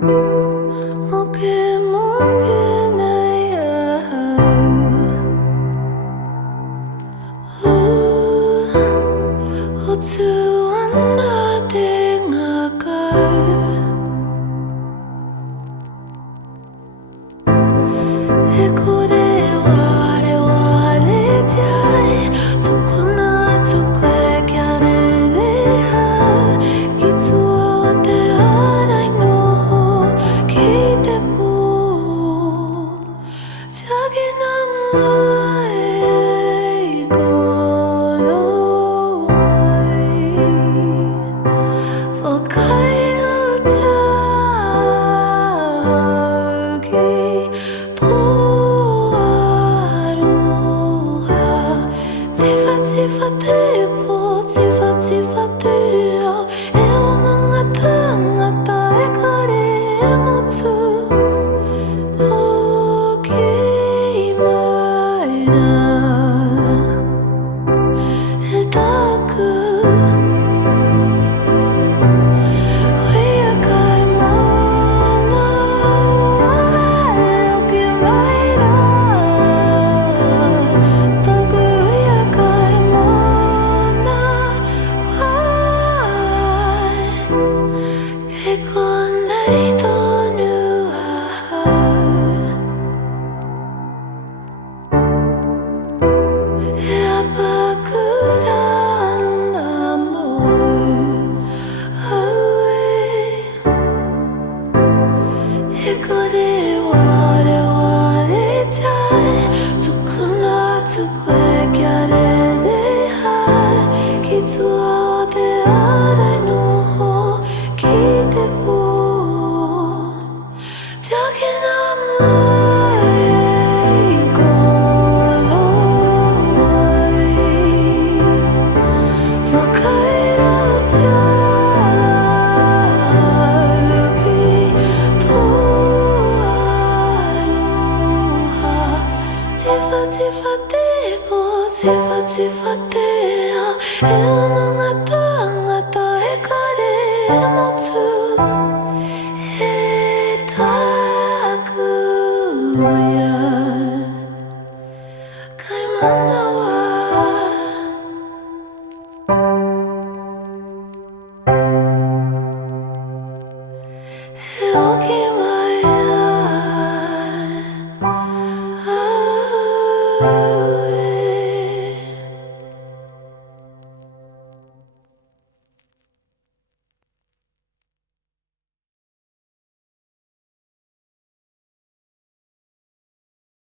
Moge moge nay Otsu anda de ngakau Eko de ware ware jai Tsukuna tsukue kyare de ha Kitsu wa te arai no ho Kite po Jagi namae koro ai Whakairo jagi To aroha Tifa tifa te po Tifa tifa te ao E ono ngata ngata e kare e motu No ki mai ra E taku Oia kai mana E o ki mai ra Taku oia kai mana Ke konei tonu E apakura anda mo Ekore ware ware jai Tsukuna tsukue kyare de hai Kitsu wa te arai no ho Kite po Jagi namae koro ai Whakairo jagi To aroha Tifa tifa te po Tifa tifa te ao E ono ngata ngata e kare e motu